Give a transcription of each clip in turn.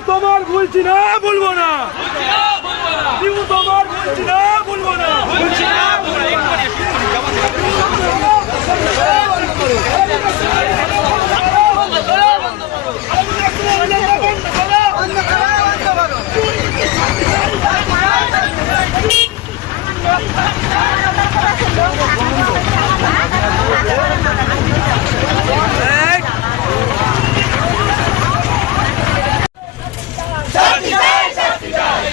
তোমার বলছি না বলব না। তোমার বলছি না বলব না। না বলব না শাস্তি চাই শাস্তি চাই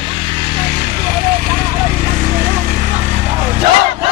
চলছে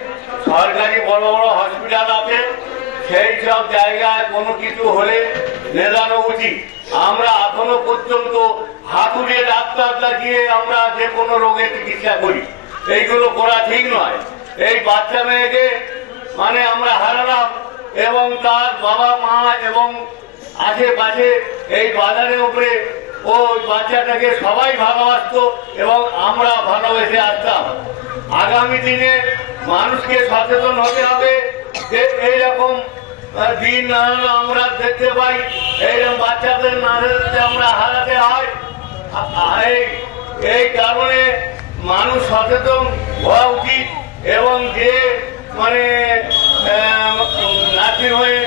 সরকারি বড় বড় হসপিটাল আছে। সেই সব জায়গায় কোনো কিছু হলে নেদানো উচিত। আমরা এখনও পর্যন্ত হাতুড়ে ডাক্তার দেখিয়ে আমরা যে কোনো রোগের চিকিৎসা করি। এইগুলো করা ঠিক নয়। এই বাচ্চা মেয়েকে মানে আমরা হারালাম এবং তার বাবা মা এবং আশেপাশে এই বাজারের উপরে ওই বাচ্চাটাকে সবাই ভালোবাসতো এবং আমরা ভালোবেসে আসতাম। আগামী দিনে মানুষকে সচেতন হতে হবে যে এইরকম দিন আমরা দেখতে পাই, এইরকম বাচ্চাদের না দেখতে আমরা হারাতে হয়। এই কারণে মানুষ সচেতন হওয়া উচিত এবং যে মানে নার্সিং হয়ে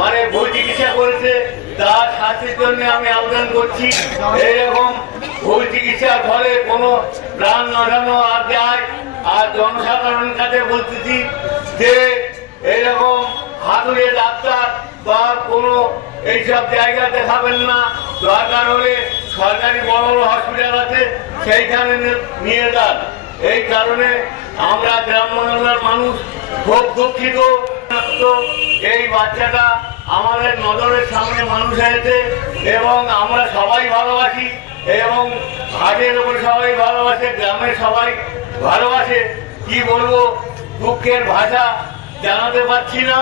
মানে ভুল চিকিৎসা করেছে তার শাস্তির জন্য আমি আবেদন করছি। এইরকম ভুল চিকিৎসার ফলে কোনো প্রাণ নড়ানো আর যায়। আর জনসাধারণের কাছে বলতেছি যে এইরকম হাতুড়ে ডাক্তার বা কোনো এইসব জায়গা দেখাবেন না। দরকার হলে সরকারি বড় বড় হসপিটাল আছে, সেইখানে নিয়ে যান। এই কারণে আমরা গ্রাম মানুষ খুব দুঃখিত। এই বাচ্চাটা আমাদের নজরের সামনে মানুষ হয়েছে এবং আমরা সবাই ভালোবাসি এবং হাটের উপর সবাই ভালোবাসে, গ্রামের সবাই ভালোবাসে। কি বলব? দুঃখের ভাষা জানাতে পারছি না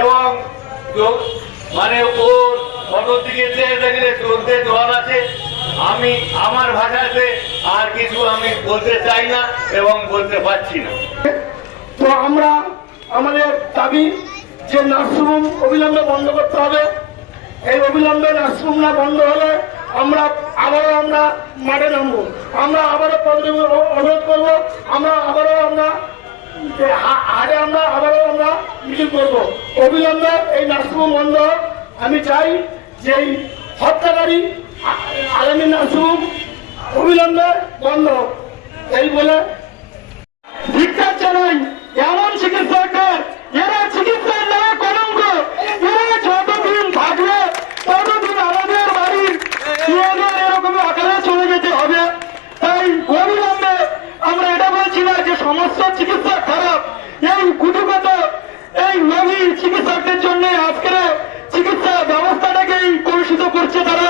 এবং মানে ও ফটোর দিকে চেয়ে দেখলে চলতে জল আছে। আমি, আমার ভাষাতে আর কিছু আমি বলতে চাই না এবং বলতে পারছি না। তো আমরা আমাদের দাবি যে নার্সিংহোম অবিলম্বে বন্ধ করতে হবে এই অবিলম্বে নার্সিংহোম না বন্ধ হলে আমরা আবারও আমরা মাঠে নামবো আমরা আবারও অনুরোধ করব, আমরা আবারও আমরা, যে হা- হাটে আমরা আবারও আমরা মিছিল করব অবিলম্বে এই নার্সিংহোম বন্ধ। আমি চাই যে হত্যাকারী আগামী নার্সিংহোম অবিলম্বে বন্ধ। এই বলে ভিক্ষার জানাই এমন চিকিৎসকদের এরা চিকিৎসার নামে কলঙ্ক এরা যতদিন থাকবে ততদিন আমাদের বাড়ির মেয়েদের এরকম আকারে চলে যেতে হবে তাই অবিলম্বে আমরা এটা বলছি সমস্ত চিকিৎসা খারাপ। এই কুটুকত এই নবী চিকিৎসকদের জন্য আজকের চিকিৎসা ব্যবস্থাটাকেই কলুষিত করছে তারা।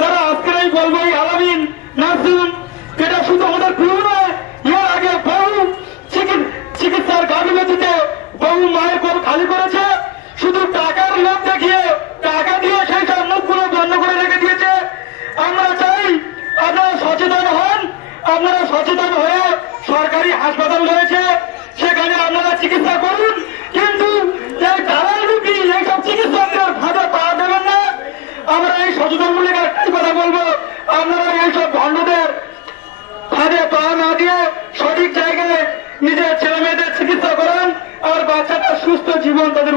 তারা আজকের এই বলব এই আলামিন, নার্সিং, এটা শুধু আমাদের প্রিয় নয়, এর আগে বহু চিকিৎসার গাফিলতিতে বহু মায়ের কোল খালি করেছে। শুধু টাকার লোভ দেখিয়ে, টাকা দিয়ে সেই সব মুখগুলো বন্ধ করে রেখে দিয়েছে। আমরা চাই আপনারা সচেতন হন, আপনারা সচেতন হয়ে সরকারি হাসপাতাল রয়েছে, সেখানে আপনারা চিকিৎসা করুন। কিন্তু এই এইসব দেবেন না। আমরা এই কথা বলব? এইসব না দিয়ে সঠিক জায়গায় নিজের চিকিৎসা বাচ্চাটা সুস্থ জীবন তাদের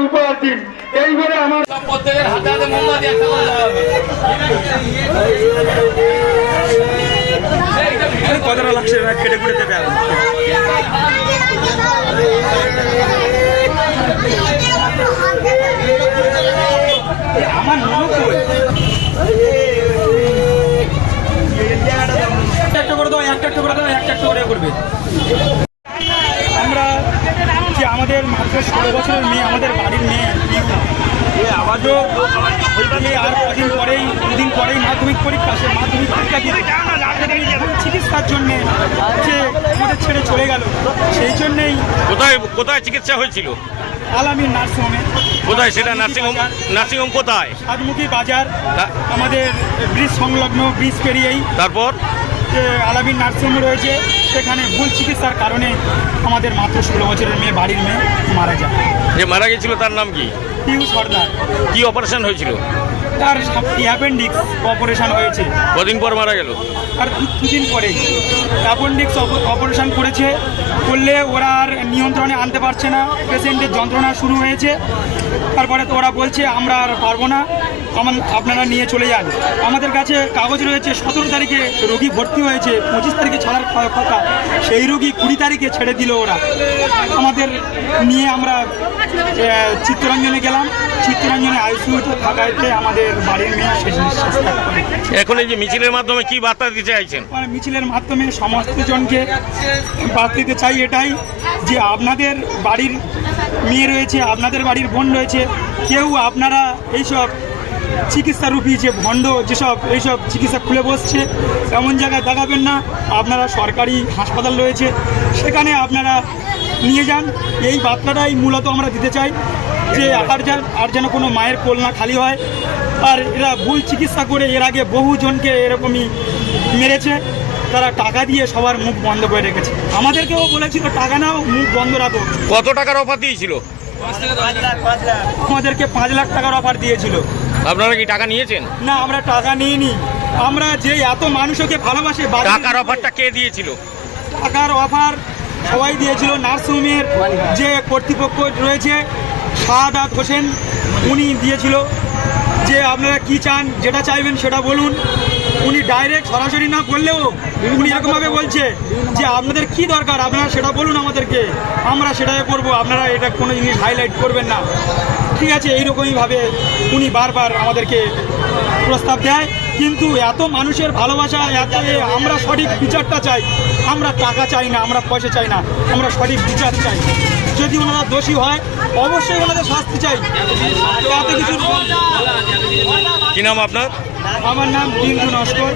আমার হাতে হাতে মোমবাতি একটা লাগছে? আমার একটা করে দাও, একটা দাও, একটা একটা করে করবে। আমরা যে আমাদের মাথা ষোলো বছরের মেয়ে, আমাদের বাড়ির মেয়ে আবারও আর কদিন পরেই দুদিন পরেই মাধ্যমিক পরীক্ষা সে মাধ্যমিক পরীক্ষা এখন চিকিৎসার জন্যে যে আমাদের ছেড়ে চলে গেল সেই জন্যেই কোথায় কোথায় চিকিৎসা হয়েছিল? আলামী নার্সিংহোমে। কোথায় সেটা নার্সিংহোম নার্সিংহোম কোথায়? সাতমুখী বাজার আমাদের ব্রিজ সংলগ্ন ব্রিজ পেরিয়েই। তারপর? যে আলামিন নার্সিংহোম রয়েছে। সেখানে ভুল চিকিৎসার কারণে আমাদের মাত্র ষোলো বছরের মেয়ে বাড়ির মেয়ে মারা যায়। যে মারা গেছিল তার নাম কি? পিউ সর্দার। কি অপারেশন হয়েছিল? তার অ্যাপেন্ডিক্স অপারেশন হয়েছে। কদিন পর মারা গেল? আর দুদিন পরে। অ্যাপেন্ডিক্স অপারেশন করেছে। করলে ওরা আর নিয়ন্ত্রণে আনতে পারছে না। পেশেন্টের যন্ত্রণা শুরু হয়েছে। তারপরে তো ওরা বলছে, আমরা আর পারব না। আপনারা নিয়ে চলে যান। আমাদের কাছে কাগজ রয়েছে, সতেরো তারিখে রোগী ভর্তি হয়েছে, পঁচিশ তারিখে ছাড়ার কথা। সেই রোগী কুড়ি তারিখে ছেড়ে দিল ওরা। আমাদের নিয়ে আমরা চিত্তরঞ্জনে গেলাম। চিত্তরঞ্জনে আইসিউতে থাকাতে আমাদের বাড়ির মেয়ে শেষ নিঃশ্বাস ত্যাগ করে। এখন এই যে মিছিলের মাধ্যমে কি বার্তা দিতে চাইছেন? মানে মিছিলের মাধ্যমে সমস্ত জনকে বাদ দিতে চাই এটাই যে আপনাদের বাড়ির মেয়ে রয়েছে আপনাদের বাড়ির বোন রয়েছে কেউ আপনারা এইসব চিকিৎসারূপী যে ভণ্ড যেসব এইসব চিকিৎসা খুলে বসছে এমন জায়গায় দেখাবেন না। আপনারা সরকারি হাসপাতাল রয়েছে সেখানে আপনারা নিয়ে যান। এই বার্তাটাই মূলত আমরা দিতে চাই। যে আর যেন আর যেন কোনো মায়ের কোল না খালি হয়। আর এরা ভুল চিকিৎসা করে এর আগে বহুজনকে এরকমই মেরেছে। তারা টাকা দিয়ে সবার মুখ বন্ধ করে রেখেছে। আমাদেরকেও বলেছিল টাকা নাও মুখ বন্ধ রাখো। কত টাকার অফার দিয়েছিল? আমাদেরকে পাঁচ লাখ টাকার অফার দিয়েছিল। আপনারা কি টাকা নিয়েছেন? না আমরা টাকা নিইনি। আমরা যে এত মানুষকে ভালোবাসে টাকার অফারটা কে দিয়েছিল? টাকার অফার সবাই দিয়েছিল। নার্সিংহোমের যে কর্তৃপক্ষ রয়েছে শাহাদাত হোসেন উনি দিয়েছিল। যে আপনারা কি চান, যেটা চাইবেন সেটা বলুন। উনি ডাইরেক্ট সরাসরি না বললেও উনি এরকমভাবে বলছে যে, আপনাদের কি দরকার? আপনারা সেটা বলুন আমাদেরকে। আমরা সেটাই করব। আপনারা এটা কোনো জিনিস হাইলাইট করবেন না। ঠিক আছে, এইরকমইভাবে উনি বারবার আমাদেরকে প্রস্তাব দেয়। কিন্তু এত মানুষের ভালোবাসা, এত আমরা সঠিক বিচারটা চাই। আমরা টাকা চাই না, আমরা পয়সা চাই না, আমরা সঠিক বিচার চাই। যদি ওনারা দোষী হয় অবশ্যই ওনাদের শাস্তি চাই। এত কিছু কি নাম আপনার? আমার নাম বিন্দু নস্কর।